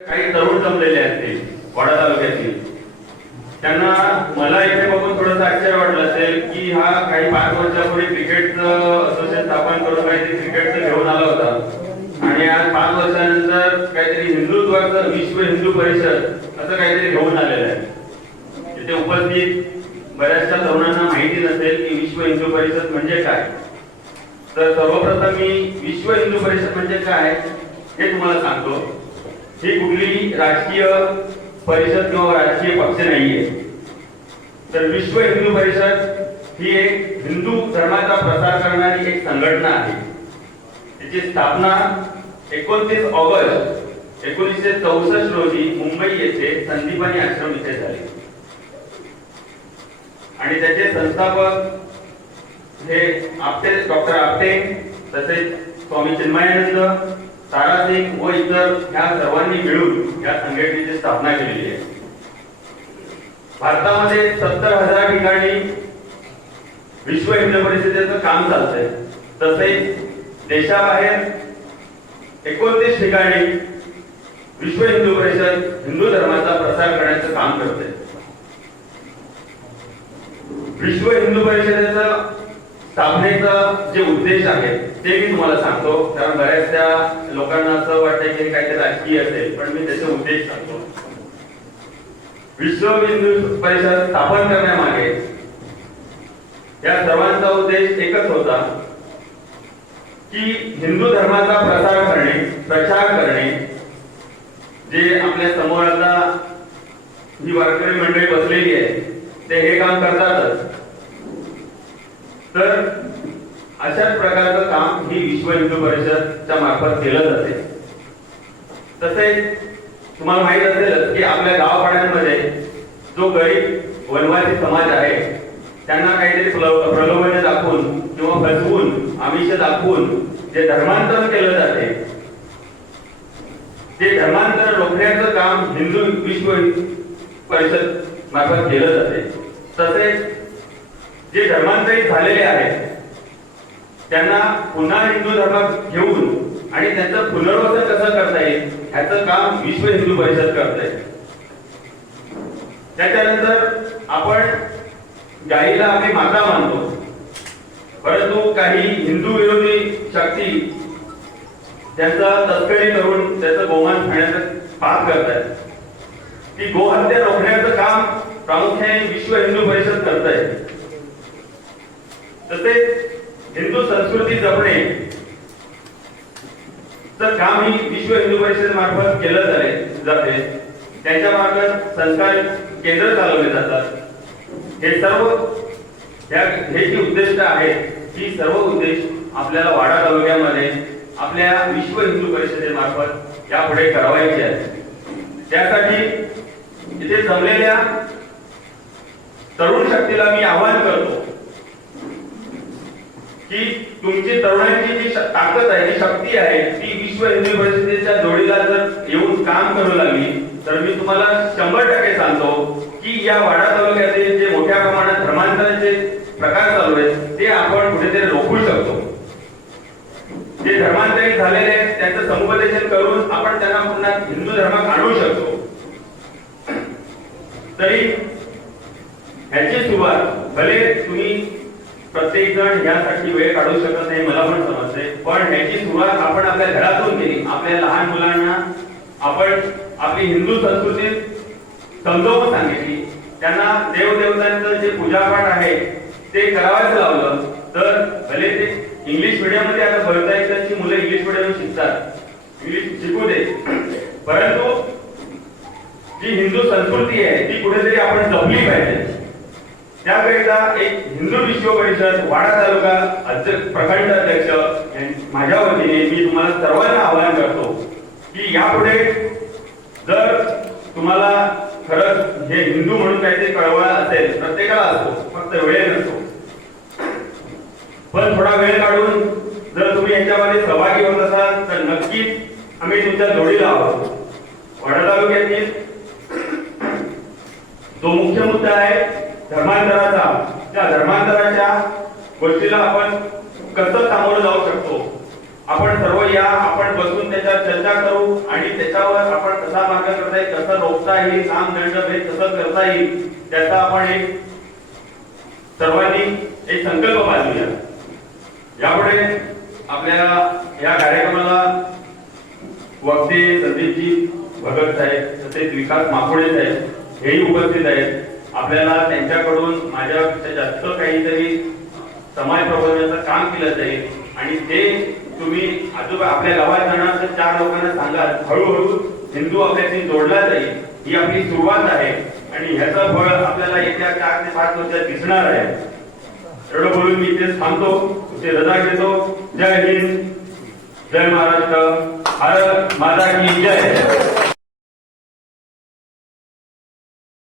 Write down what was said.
काही तरुण जमलेले आहेत ते वाडा तालुक्यातील त्यांना मला इथे बघून थोडंसं आश्चर्य वाटलं असेल की हा काही पाच वर्षापूर्वी क्रिकेट असोसिएशन स्थापन करून काहीतरी क्रिकेटचं घेऊन आला होता. आणि आज पाच वर्षानंतर काहीतरी हिंदुत्वाचं विश्व हिंदू परिषद असं काहीतरी घेऊन आलेलं आहे. तिथे उपस्थित बऱ्याचशा तरुणांना माहिती नसेल की विश्व हिंदू परिषद म्हणजे काय. तर सर्वप्रथम मी विश्व हिंदू परिषद म्हणजे काय हे तुम्हाला सांगतो. ही कुठलीही राजकीय परिषद किंवा राजकीय पक्ष नाहीये. तर विश्व हिंदू परिषद ही एक हिंदू धर्माचा प्रसार करणारी एक संघटना आहे. तिची स्थापना एकोणतीस ऑगस्ट एकोणीसशे चौसष्ट रोजी मुंबई येथे संदीपानी आश्रम इथे झाले. आणि त्याचे संस्थापक हे आपटे डॉक्टर आपटे तसेच स्वामी चिन्मयानंद तारासिंग व इतर ह्या सर्वांनी मिळून या संघटनेची स्थापना केलेली आहे. भारतामध्ये सत्तर हजार ठिकाणी विश्व हिंदू परिषदेचं काम चालतंय. तसेच देशाबाहेर एकोणतीस ठिकाणी विश्व हिंदू परिषद हिंदू धर्माचा प्रसार करण्याचं काम करते विश्व हिंदू परिषदेचा स्थापनेचा जे उद्देश आहे ते मी तुम्हाला सांगतो. कारण बऱ्याचशा लोकांना असं वाटतं की काहीतरी राजकीय असेल पण मी त्याचा उद्देश सांगतो. विश्व हिंदू परिषद स्थापन करण्यामागे या सर्वांचा उद्देश एकच होता की हिंदू धर्माचा प्रसार करणे प्रचार करणे जे आपल्यासमोर आता ही वारकरी मंडळी बसलेली आहे ते हे काम करतातच. तर अशाच प्रकारचं काम ही विश्व हिंदू परिषदच्या मार्फत केलं जाते. तसेच तुम्हाला माहीत असेलच की आपल्या गावपाड्यांमध्ये जो गरीब वनवासी समाज आहे त्यांना काहीतरी प्रलो- प्रलोभने दाखवून किंवा फसवून आमिष दाखवून जे धर्मांतर केलं जाते ते धर्मांतर रोखण्याचं काम हिंदू विश्व परिषद मार्फत केलं जाते. तसेच जे धर्मांतरित झालेले आहेत त्यांना पुन्हा हिंदू धर्मात घेऊन आणि त्यांचं पुनर्वसन कसं करता येईल? ह्याचं काम विश्व हिंदू परिषद करते त्याच्यानंतर आपण गाईला आम्ही माता मानतो. परंतु काही हिंदू विरोधी शक्ती त्यांचा तस्करी करून त्याचं गोमान खाण्याचं पाप करतायत. ती गोहत्या रोखण्याचं काम प्रामुख्याने विश्व हिंदू परिषद करत आहे तसेच हिंदू संस्कृती जपणे. काम ही विश्व हिंदू परिषद मार्फत केलं जाते जाते. त्याच्या मार्फत संस्कार केंद्र चालवले जातात. हे सर्व हे जी उद्दिष्ट आहेत ही सर्व उद्देश आपल्याला वाडा तालुक्यामध्ये आपल्या विश्व हिंदू परिषदेमार्फत यापुढे करावायचे आहे त्यासाठी इथे जमलेल्या तरुण शक्तीला मी आवाहन करतो की तुमची तरुणांची जी ताकद आहे जी शक्ती आहे ती विश्व हिंदू परिषदेच्या जोडीला जर येऊन काम करू लागली तर मी तुम्हाला शंभर टक्के सांगतो की या वाडा तालुक्यातील जे मोठ्या प्रमाणात धर्मांतराचे प्रकार चालू आहेत ते आपण कुठेतरी रोखू शकतो. जे धर्मांतरित झालेले आहेत त्यांचं समुपदेशन करून आपण त्यांना पुन्हा हिंदू धर्मात आणू शकतो. तरी ह्याची सुरुवात भले तुम्ही प्रत्येक जण यासाठी वेळ काढू शकत नाही मला पण समजते पण ह्याची सुरुवात आपण आपल्या घरातून केली. आपल्या लहान मुलांना आपण आपली हिंदू संस्कृती समजावून सांगितली. त्यांना देवदेवतांचं जे पूजापाठ आहे ते करावायचं लावलं. तर भले ते इंग्लिश मीडियममध्ये आता बहुतांश त्यांची मुलं इंग्लिश मीडियम शिकतात. इंग्लिश शिकू दे. परंतु जी हिंदू संस्कृती आहे ती कुठेतरी आपण जपली पाहिजे. त्याकरिता एक हिंदू विश्व परिषद वाडा तालुका अध्यक्ष प्रखंड अध्यक्ष माझ्या वतीने मी तुम्हाला सर्वांना आवाहन करतो की यापुढे जर तुम्हाला खरंच हे हिंदू म्हणून काहीतरी कळवळा असेल प्रत्येकाला असतो फक्त वेळ नसतो. पण थोडा वेळ काढून जर तुम्ही याच्यामध्ये सहभागी होत असाल तर नक्कीच आम्ही तुमच्या जोडीला आहोत. वाडा तालुक्यातील जो मुख्य मुद्दा आहे धर्मांतराचा. त्या धर्मांतराच्या गोष्टीला आपण कसं सामोरं जाऊ शकतो? आपण सर्व या आपण बसून त्याच्यावर चर्चा करू आणि त्याच्यावर आपण कसा मार्ग करता येईल कसं रोखता येईल काम दंड कसं करता येईल त्याचा आपण एक सर्वांनी एक संकल्प बांधूया. यापुढे आपल्या या कार्यक्रमाला वक्ते संदीपजी भगत साहेब तसेच विकास माकोडे साहेब हेही उपस्थित आहेत. आपल्याला त्यांच्याकडून माझ्यापेक्षा जास्त काहीतरी समाज प्रबोधनाचं काम केलं जाईल आणि ते तुम्ही आजोबा आपल्या गावात जाणार तर चार लोकांना सांगाल हळूहळू हिंदू आपल्याशी जोडला जाईल ही आपली सुरुवात आहे आणि ह्याचं फळ आपल्याला येत्या चार ते पाच वर्षात दिसणार आहे. एवढं बोलून मी इथेच थांबतो तुझे रजा घेतो. जय हिंद जय महाराष्ट्र भारत माता की जय.